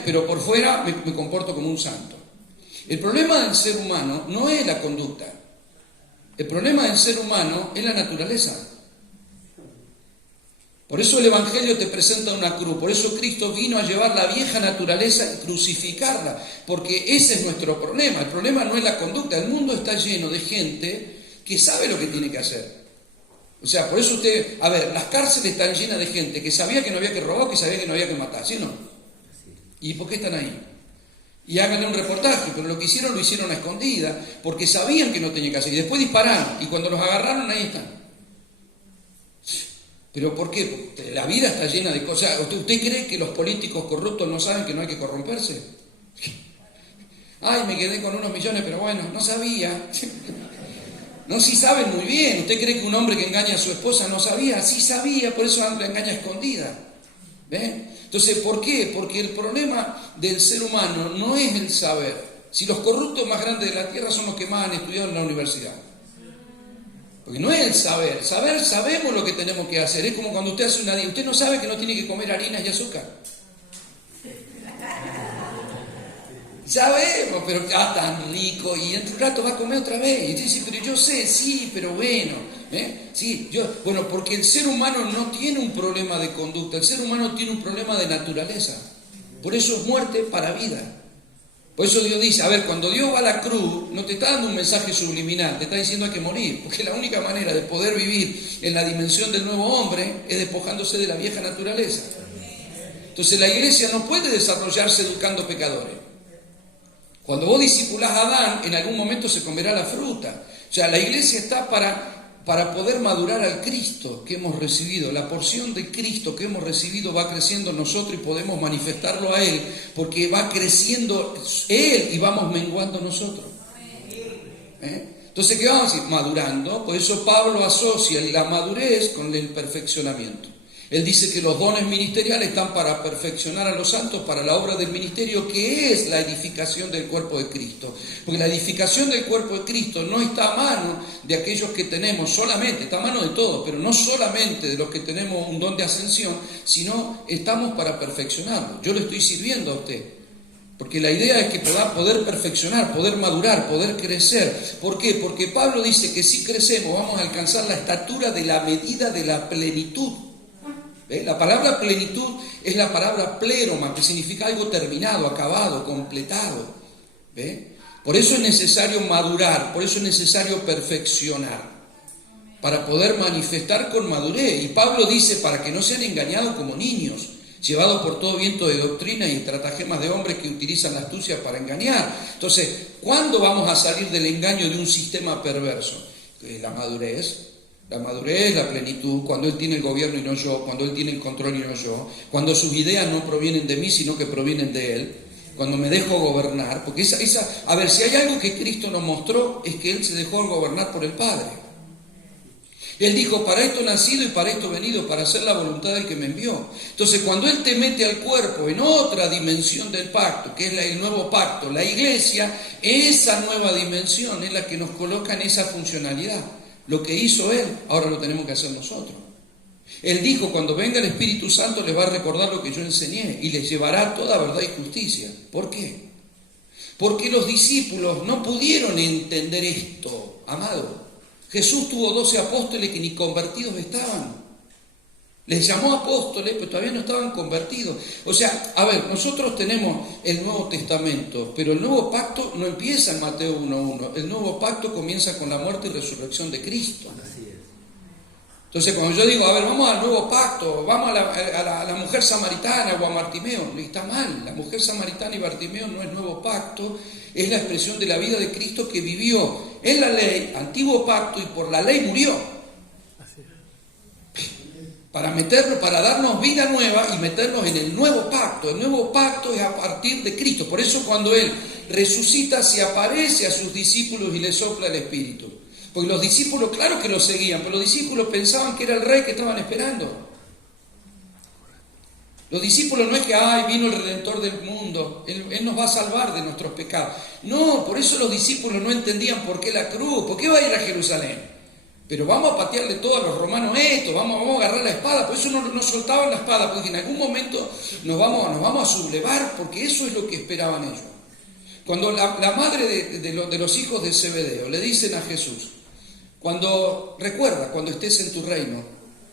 pero por fuera me comporto como un santo. El problema del ser humano no es la conducta. El problema del ser humano es la naturaleza. Por eso el Evangelio te presenta una cruz, por eso Cristo vino a llevar la vieja naturaleza y crucificarla, porque ese es nuestro problema. El problema no es la conducta. El mundo está lleno de gente que sabe lo que tiene que hacer. O sea, por eso usted, a ver, las cárceles están llenas de gente que sabía que no había que robar, que sabía que no había que matar, ¿sí o no? ¿Y por qué están ahí? Y háganle un reportaje, pero lo que hicieron lo hicieron a escondida, porque sabían que no tenían que hacer, y después dispararon, y cuando los agarraron ahí están. ¿Pero por qué? Porque la vida está llena de cosas. ¿Usted cree que los políticos corruptos no saben que no hay que corromperse? Ay, me quedé con unos millones, pero bueno, no sabía. No, sí saben muy bien. ¿Usted cree que un hombre que engaña a su esposa no sabía? Sí sabía, por eso la engaña escondida. ¿Ve? Entonces, ¿por qué? Porque el problema del ser humano no es el saber. Si los corruptos más grandes de la tierra son los que más han estudiado en la universidad. Porque no es el saber. Saber, sabemos lo que tenemos que hacer. Es como cuando usted hace una dieta. Usted no sabe que no tiene que comer harinas y azúcar. Sabemos, pero está tan rico. Y en tu rato va a comer otra vez. Y usted dice, pero yo sé, sí, pero bueno. Sí, bueno, porque el ser humano no tiene un problema de conducta. El ser humano tiene un problema de naturaleza. Por eso es muerte para vida. Por eso Dios dice, a ver, cuando Dios va a la cruz, no te está dando un mensaje subliminal, te está diciendo hay que morir, porque la única manera de poder vivir en la dimensión del nuevo hombre es despojándose de la vieja naturaleza. Entonces la iglesia no puede desarrollarse educando pecadores. Cuando vos discipulás a Adán, en algún momento se comerá la fruta. O sea, la iglesia está para poder madurar al Cristo que hemos recibido. La porción de Cristo que hemos recibido va creciendo en nosotros y podemos manifestarlo a Él, porque va creciendo Él y vamos menguando nosotros. Entonces, ¿qué vamos a decir? Madurando. Por eso Pablo asocia la madurez con el perfeccionamiento. Él dice que los dones ministeriales están para perfeccionar a los santos para la obra del ministerio, que es la edificación del cuerpo de Cristo. Porque la edificación del cuerpo de Cristo no está a mano de aquellos que tenemos solamente, está a mano de todos, pero no solamente de los que tenemos un don de ascensión, sino estamos para perfeccionarlo. Yo le estoy sirviendo a usted. Porque la idea es que pueda poder perfeccionar, poder madurar, poder crecer. ¿Por qué? Porque Pablo dice que si crecemos vamos a alcanzar la estatura de la medida de la plenitud. La palabra plenitud es la palabra pleroma, que significa algo terminado, acabado, completado. Por eso es necesario madurar, por eso es necesario perfeccionar, para poder manifestar con madurez. Y Pablo dice, para que no sean engañados como niños, llevados por todo viento de doctrina y estratagemas de hombres que utilizan la astucia para engañar. Entonces, ¿cuándo vamos a salir del engaño de un sistema perverso? La madurez. La madurez, la plenitud, cuando Él tiene el gobierno y no yo, cuando Él tiene el control y no yo, cuando sus ideas no provienen de mí, sino que provienen de Él, cuando me dejo gobernar, porque a ver, si hay algo que Cristo nos mostró, es que Él se dejó gobernar por el Padre. Él dijo, para esto he nacido y para esto he venido, para hacer la voluntad del que me envió. Entonces, cuando Él te mete al cuerpo en otra dimensión del pacto, que es el nuevo pacto, la iglesia, esa nueva dimensión es la que nos coloca en esa funcionalidad. Lo que hizo Él, ahora lo tenemos que hacer nosotros. Él dijo, cuando venga el Espíritu Santo les va a recordar lo que yo enseñé y les llevará toda verdad y justicia. ¿Por qué? Porque los discípulos no pudieron entender esto, amado. Jesús tuvo 12 apóstoles que ni convertidos estaban. Les llamó apóstoles, pero todavía no estaban convertidos. O sea, a ver, nosotros tenemos el Nuevo Testamento, pero el Nuevo Pacto no empieza en Mateo 1:1. El Nuevo Pacto comienza con la muerte y resurrección de Cristo. Así es. Entonces, cuando yo digo, a ver, vamos al Nuevo Pacto, vamos a la mujer samaritana o a Bartimeo, está mal. La mujer samaritana y Bartimeo no es Nuevo Pacto, es la expresión de la vida de Cristo que vivió en la ley, Antiguo Pacto, y por la ley murió. Para darnos vida nueva y meternos en el nuevo pacto. El nuevo pacto es a partir de Cristo. Por eso cuando Él resucita se aparece a sus discípulos y les sopla el Espíritu. Porque los discípulos, claro que lo seguían, pero los discípulos pensaban que era el Rey que estaban esperando. Los discípulos no es que, vino el Redentor del mundo, Él nos va a salvar de nuestros pecados. No, por eso los discípulos no entendían por qué la cruz, por qué va a ir a Jerusalén. Pero vamos a patearle todo a los romanos esto, vamos a agarrar la espada. Por eso no soltaban la espada, porque en algún momento nos vamos a sublevar, porque eso es lo que esperaban ellos. Cuando la madre de los hijos de Zebedeo le dicen a Jesús, recuerda, cuando estés en tu reino,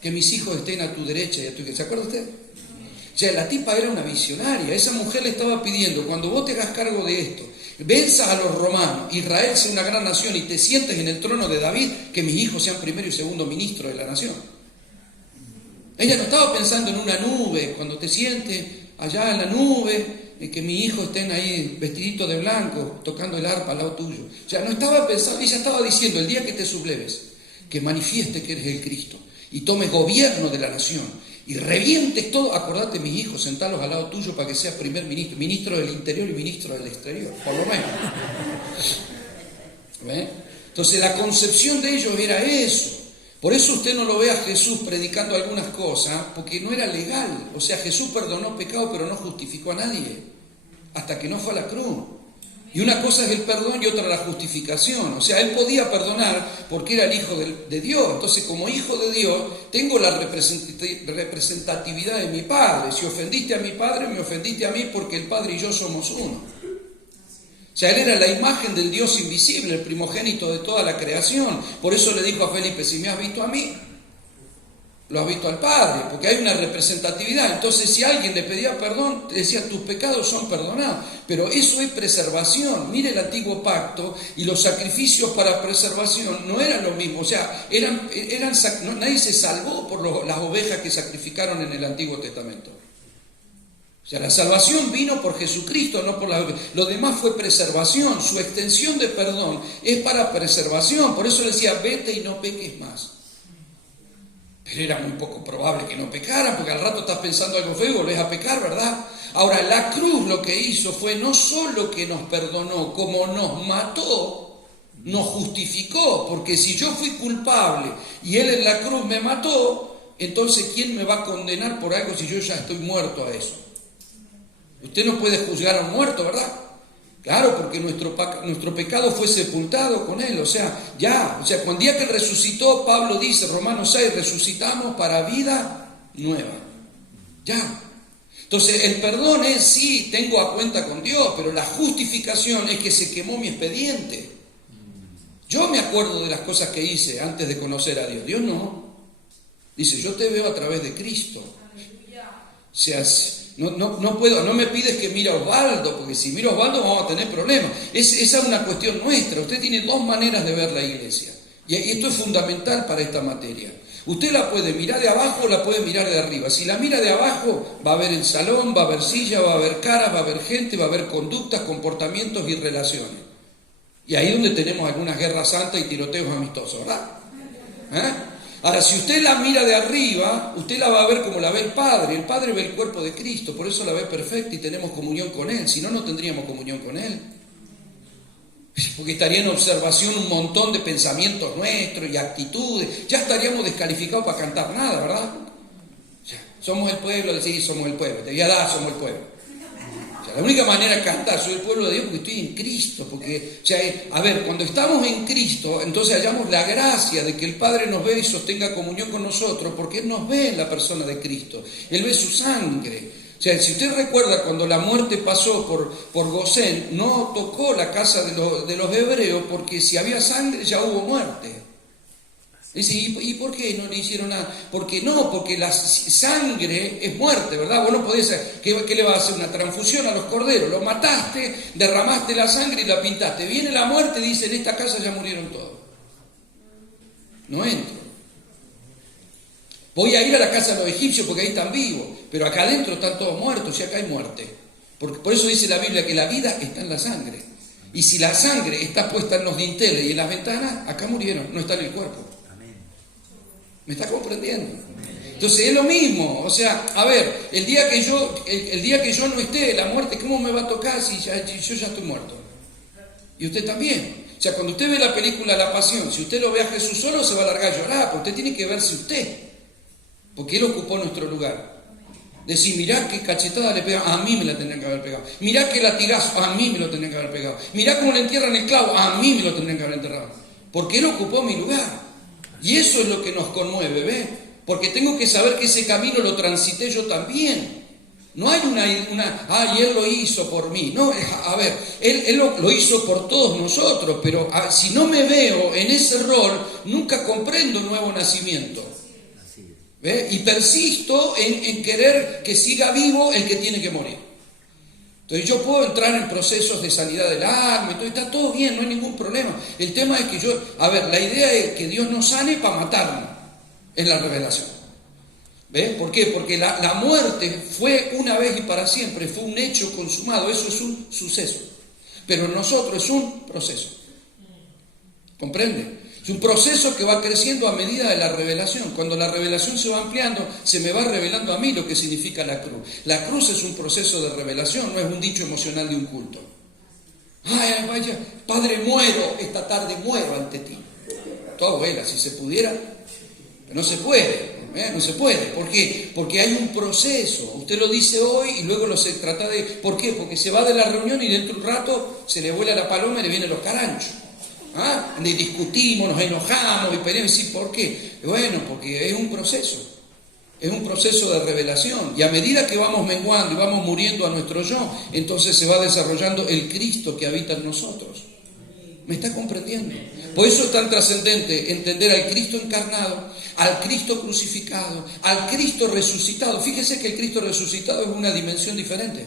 que mis hijos estén a tu derecha y a tu izquierda. ¿Se acuerda usted? O sea, la tipa era una visionaria. Esa mujer le estaba pidiendo, cuando vos te hagas cargo de esto, venzas a los romanos, Israel sea una gran nación y te sientes en el trono de David, que mis hijos sean primero y segundo ministro de la nación. Ella no estaba pensando en una nube, cuando te sientes allá en la nube, que mis hijos estén ahí vestiditos de blanco, tocando el arpa al lado tuyo. O sea, no estaba pensando, ella estaba diciendo, el día que te subleves, que manifiestes que eres el Cristo y tomes gobierno de la nación y revientes todo, acordate, mis hijos, sentalos al lado tuyo para que seas primer ministro, ministro del interior y ministro del exterior, por lo menos. Entonces la concepción de ellos era eso. Por eso usted no lo ve a Jesús predicando algunas cosas, porque no era legal. O sea, Jesús perdonó pecado, pero no justificó a nadie, hasta que no fue a la cruz. Y una cosa es el perdón y otra la justificación. O sea, él podía perdonar porque era el hijo de Dios. Entonces, como hijo de Dios, tengo la representatividad de mi Padre. Si ofendiste a mi Padre, me ofendiste a mí porque el Padre y yo somos uno. O sea, él era la imagen del Dios invisible, el primogénito de toda la creación. Por eso le dijo a Felipe, si me has visto a mí, lo has visto al Padre, porque hay una representatividad. Entonces, si alguien le pedía perdón, decía, tus pecados son perdonados. Pero eso es preservación. Mire el antiguo pacto y los sacrificios para preservación no eran lo mismo. O sea, nadie se salvó por las ovejas que sacrificaron en el Antiguo Testamento. O sea, la salvación vino por Jesucristo, no por las ovejas. Lo demás fue preservación. Su extensión de perdón es para preservación. Por eso decía, vete y no peques más. Pero era muy poco probable que no pecaran, porque al rato estás pensando algo feo y volvés a pecar, ¿verdad? Ahora, la cruz lo que hizo fue no solo que nos perdonó, como nos mató, nos justificó, porque si yo fui culpable y Él en la cruz me mató, entonces ¿quién me va a condenar por algo si yo ya estoy muerto a eso? Usted no puede juzgar a un muerto, ¿verdad? Claro, porque nuestro pecado fue sepultado con Él, o sea, cuando el día que resucitó, Pablo dice, Romanos 6, resucitamos para vida nueva, ya. Entonces, el perdón es, sí, tengo a cuenta con Dios, pero la justificación es que se quemó mi expediente. Yo me acuerdo de las cosas que hice antes de conocer a Dios, Dios no. Dice, yo te veo a través de Cristo. O sea, no puedo, no me pides que mire a Osvaldo, porque si miro a Osvaldo vamos a tener problemas. Esa es una cuestión nuestra. Usted tiene dos maneras de ver la iglesia. Y esto es fundamental para esta materia. Usted la puede mirar de abajo o la puede mirar de arriba. Si la mira de abajo, va a haber el salón, va a haber silla, va a haber caras, va a haber gente, va a haber conductas, comportamientos y relaciones. Y ahí es donde tenemos algunas guerras santas y tiroteos amistosos, ¿verdad? Ahora, si usted la mira de arriba, usted la va a ver como la ve el Padre. El Padre ve el cuerpo de Cristo, por eso la ve perfecta y tenemos comunión con Él. Si no, no tendríamos comunión con Él. Porque estaría en observación un montón de pensamientos nuestros y actitudes. Ya estaríamos descalificados para cantar nada, ¿verdad? Somos el pueblo, sí, somos el pueblo. Te voy a dar, somos el pueblo. La única manera de cantar, soy el pueblo de Dios porque estoy en Cristo, porque, cuando estamos en Cristo, entonces hallamos la gracia de que el Padre nos ve y sostenga comunión con nosotros, porque Él nos ve en la persona de Cristo, Él ve su sangre. O sea, si usted recuerda cuando la muerte pasó por Gosén, no tocó la casa de los hebreos, porque si había sangre ya hubo muerte. Dice, ¿y por qué no le hicieron nada? Porque la sangre es muerte, ¿verdad? Vos no podés hacer, ¿qué le vas a hacer? Una transfusión a los corderos, los mataste, derramaste la sangre y la pintaste. Viene la muerte y dice, en esta casa ya murieron todos. No entro. Voy a ir a la casa de los egipcios porque ahí están vivos, pero acá adentro están todos muertos y acá hay muerte. Por eso dice la Biblia que la vida está en la sangre. Y si la sangre está puesta en los dinteles y en las ventanas, acá murieron, no está en el cuerpo. ¿Me está comprendiendo? Entonces es lo mismo, o sea, a ver, el día que yo no esté, la muerte, ¿cómo me va a tocar si yo ya estoy muerto? Y usted también. O sea, cuando usted ve la película La Pasión, si usted lo ve a Jesús solo, se va a largar a llorar, porque usted tiene que verse usted, porque Él ocupó nuestro lugar. Decir, mirá qué cachetada le pegan, a mí me la tendrían que haber pegado. Mirá qué latigazo, a mí me lo tendrían que haber pegado. Mirá cómo le entierran el clavo, a mí me lo tendrían que haber enterrado. Porque Él ocupó mi lugar. Y eso es lo que nos conmueve, ¿ve? Porque tengo que saber que ese camino lo transité yo también. No hay y Él lo hizo por mí. No, a ver, Él lo hizo por todos nosotros, pero si no me veo en ese rol, nunca comprendo un nuevo nacimiento. ¿Ve? Y persisto en querer que siga vivo el que tiene que morir. Entonces yo puedo entrar en procesos de sanidad del alma, entonces está todo bien, no hay ningún problema. El tema es que la idea es que Dios nos sane para matarnos, es la revelación. ¿Ves? ¿Por qué? Porque la muerte fue una vez y para siempre, fue un hecho consumado, eso es un suceso. Pero en nosotros es un proceso. ¿Comprende? Es un proceso que va creciendo a medida de la revelación. Cuando la revelación se va ampliando, se me va revelando a mí lo que significa la cruz. La cruz es un proceso de revelación, no es un dicho emocional de un culto. Ay, vaya, Padre, muero, esta tarde muero ante ti. Todo abuela, si se pudiera, pero no se puede. No se puede. ¿Por qué? Porque hay un proceso. Usted lo dice hoy y luego se trata de... ¿Por qué? Porque se va de la reunión y dentro de un rato se le vuela la paloma y le vienen los caranchos. Le discutimos, nos enojamos y peleamos. ¿Sí? ¿Por qué? Bueno, porque es un proceso. Es un proceso de revelación. Y a medida que vamos menguando y vamos muriendo a nuestro yo, entonces se va desarrollando el Cristo que habita en nosotros. ¿Me está comprendiendo? Por eso es tan trascendente entender al Cristo encarnado, al Cristo crucificado, al Cristo resucitado. Fíjese que el Cristo resucitado es una dimensión diferente.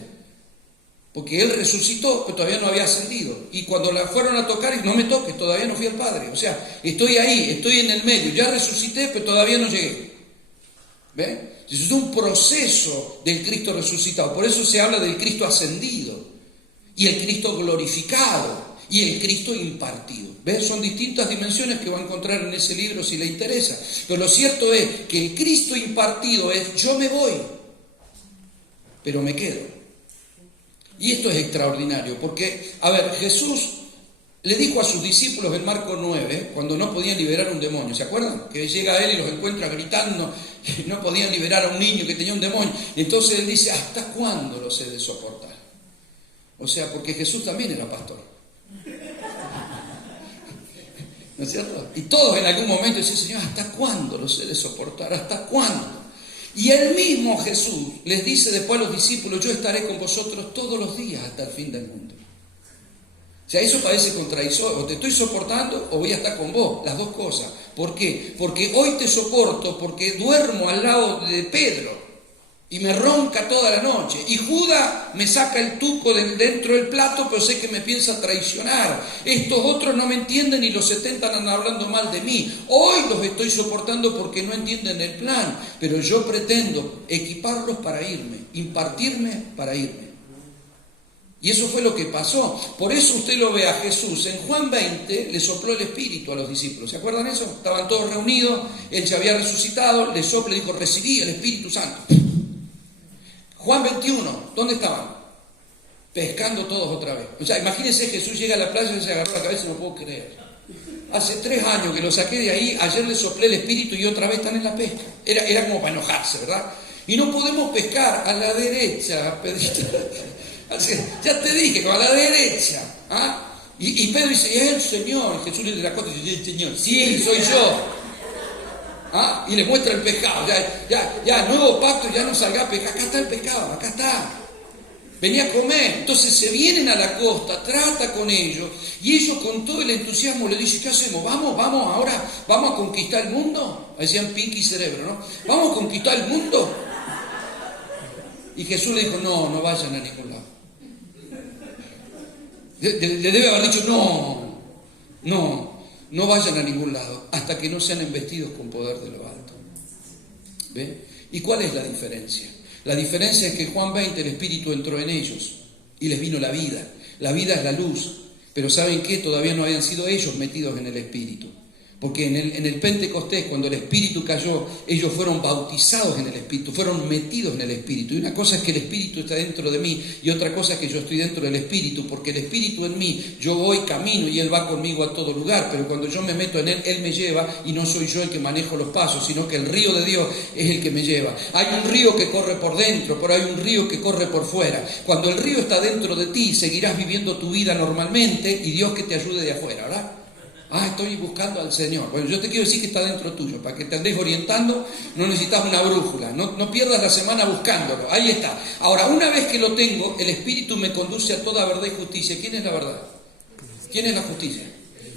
Porque Él resucitó, pero todavía no había ascendido. Y cuando la fueron a tocar, no me toques, todavía no fui al Padre. O sea, estoy ahí, estoy en el medio. Ya resucité, pero todavía no llegué. ¿Ven? Es un proceso del Cristo resucitado. Por eso se habla del Cristo ascendido. Y el Cristo glorificado. Y el Cristo impartido. ¿Ves? Son distintas dimensiones que va a encontrar en ese libro si le interesa. Pero lo cierto es que el Cristo impartido es: yo me voy, pero me quedo. Y esto es extraordinario, porque, a ver, Jesús le dijo a sus discípulos en Marcos 9, cuando no podían liberar un demonio, ¿se acuerdan? Que llega a Él y los encuentra gritando, no podían liberar a un niño que tenía un demonio. Entonces Él dice: ¿hasta cuándo los he de soportar? O sea, porque Jesús también era pastor. ¿No es cierto? Y todos en algún momento dicen: Señor, ¿hasta cuándo los he de soportar? ¿Hasta cuándo? Y el mismo Jesús les dice después a los discípulos: yo estaré con vosotros todos los días hasta el fin del mundo. O sea, eso parece contradictorio. O te estoy soportando o voy a estar con vos. Las dos cosas. ¿Por qué? Porque hoy te soporto porque duermo al lado de Pedro y me ronca toda la noche. Y Judas me saca el tuco dentro del plato, pero sé que me piensa traicionar. Estos otros no me entienden y los 70 andan hablando mal de mí. Hoy los estoy soportando porque no entienden el plan. Pero yo pretendo equiparlos para irme, impartirme para irme. Y eso fue lo que pasó. Por eso usted lo ve a Jesús. En Juan 20 le sopló el Espíritu a los discípulos. ¿Se acuerdan eso? Estaban todos reunidos, Él ya había resucitado, le sopla y dijo: recibí el Espíritu Santo. Juan 21, ¿dónde estaban? Pescando todos otra vez. O sea, imagínense, Jesús llega a la playa y se agarró la cabeza y no puedo creer. Hace 3 años que lo saqué de ahí, ayer le soplé el Espíritu y otra vez están en la pesca. Era como para enojarse, ¿verdad? Y no podemos pescar a la derecha, Pedrito. Ya te dije, a la derecha. Y Pedro dice: es el Señor. Y Jesús le dice la cosa y dice: el Señor. Sí, soy yo. Y le muestra el pescado. Ya, nuevo pacto, ya no salga a pescar. Acá está el pescado, acá está. Venía a comer. Entonces se vienen a la costa, trata con ellos, y ellos con todo el entusiasmo le dicen: ¿qué hacemos? Vamos ahora, vamos a conquistar el mundo. Decían Pinky y Cerebro, ¿no? Vamos a conquistar el mundo. Y Jesús le dijo: no vayan a ningún lado. Le debe haber dicho: no vayan a ningún lado hasta que no sean embestidos con poder de lo alto. ¿Ve? ¿Y cuál es la diferencia? La diferencia es que en Juan 20 el Espíritu entró en ellos y les vino la vida. La vida es la luz. Pero ¿saben qué? Todavía no habían sido ellos metidos en el Espíritu. Porque en el Pentecostés, cuando el Espíritu cayó, ellos fueron bautizados en el Espíritu, fueron metidos en el Espíritu. Y una cosa es que el Espíritu está dentro de mí, y otra cosa es que yo estoy dentro del Espíritu, porque el Espíritu en mí, yo voy camino y Él va conmigo a todo lugar. Pero cuando yo me meto en Él, Él me lleva, y no soy yo el que manejo los pasos, sino que el río de Dios es el que me lleva. Hay un río que corre por dentro, pero hay un río que corre por fuera. Cuando el río está dentro de ti, seguirás viviendo tu vida normalmente, y Dios que te ayude de afuera, ¿verdad? Estoy buscando al Señor. Bueno, yo te quiero decir que está dentro tuyo. Para que te andes orientando, no necesitas una brújula. No pierdas la semana buscándolo. Ahí está. Ahora, una vez que lo tengo, el Espíritu me conduce a toda verdad y justicia. ¿Quién es la verdad? ¿Quién es la justicia?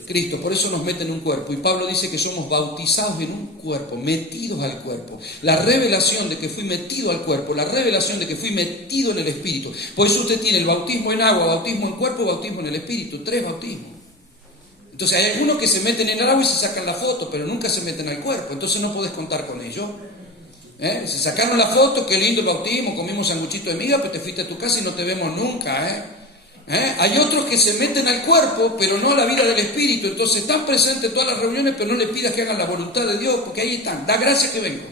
Cristo. Por eso nos mete en un cuerpo. Y Pablo dice que somos bautizados en un cuerpo, metidos al cuerpo. La revelación de que fui metido al cuerpo, la revelación de que fui metido en el Espíritu. Por eso usted tiene el bautismo en agua, bautismo en cuerpo y bautismo en el Espíritu. 3 bautismos. Entonces hay algunos que se meten en el agua y se sacan la foto, pero nunca se meten al cuerpo, entonces no podés contar con ellos. Se sacaron la foto, qué lindo el bautismo, comimos sanguchito de miga, pero te fuiste a tu casa y no te vemos nunca. Hay otros que se meten al cuerpo, pero no a la vida del Espíritu, entonces están presentes en todas las reuniones, pero no les pidas que hagan la voluntad de Dios, porque ahí están, da gracias que vengo.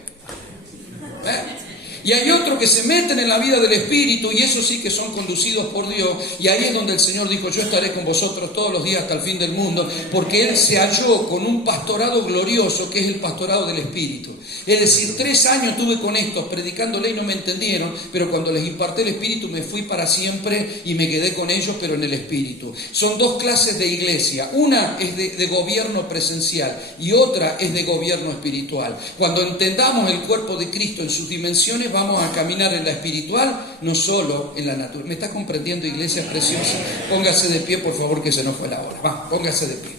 Y hay otros que se meten en la vida del Espíritu y esos sí que son conducidos por Dios. Y ahí es donde el Señor dijo, yo estaré con vosotros todos los días hasta el fin del mundo, porque Él se halló con un pastorado glorioso que es el pastorado del Espíritu. Es decir, 3 años estuve con estos predicándole y no me entendieron, pero cuando les imparté el Espíritu me fui para siempre y me quedé con ellos, pero en el Espíritu. Son 2 clases de iglesia. Una es de gobierno presencial y otra es de gobierno espiritual. Cuando entendamos el cuerpo de Cristo en sus dimensiones, vamos a caminar en la espiritual, no solo en la natural. ¿Me está comprendiendo, iglesia preciosa? Póngase de pie, por favor, que se nos fue la hora. Va, póngase de pie.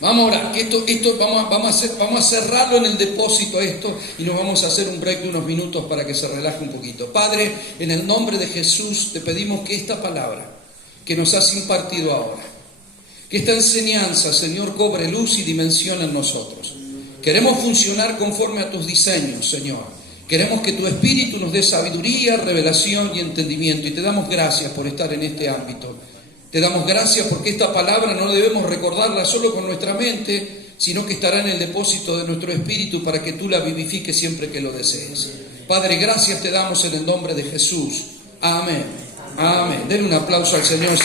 Vamos a orar, que esto vamos a cerrarlo en el depósito esto y nos vamos a hacer un break de unos minutos para que se relaje un poquito. Padre, en el nombre de Jesús te pedimos que esta palabra que nos has impartido ahora, que esta enseñanza, Señor, cobre luz y dimensión en nosotros. Queremos funcionar conforme a tus diseños, Señor. Queremos que tu Espíritu nos dé sabiduría, revelación y entendimiento. Y te damos gracias por estar en este ámbito. Te damos gracias porque esta palabra no debemos recordarla solo con nuestra mente, sino que estará en el depósito de nuestro espíritu para que tú la vivifiques siempre que lo desees. Padre, gracias te damos en el nombre de Jesús. Amén. Amén. Denle un aplauso al Señor.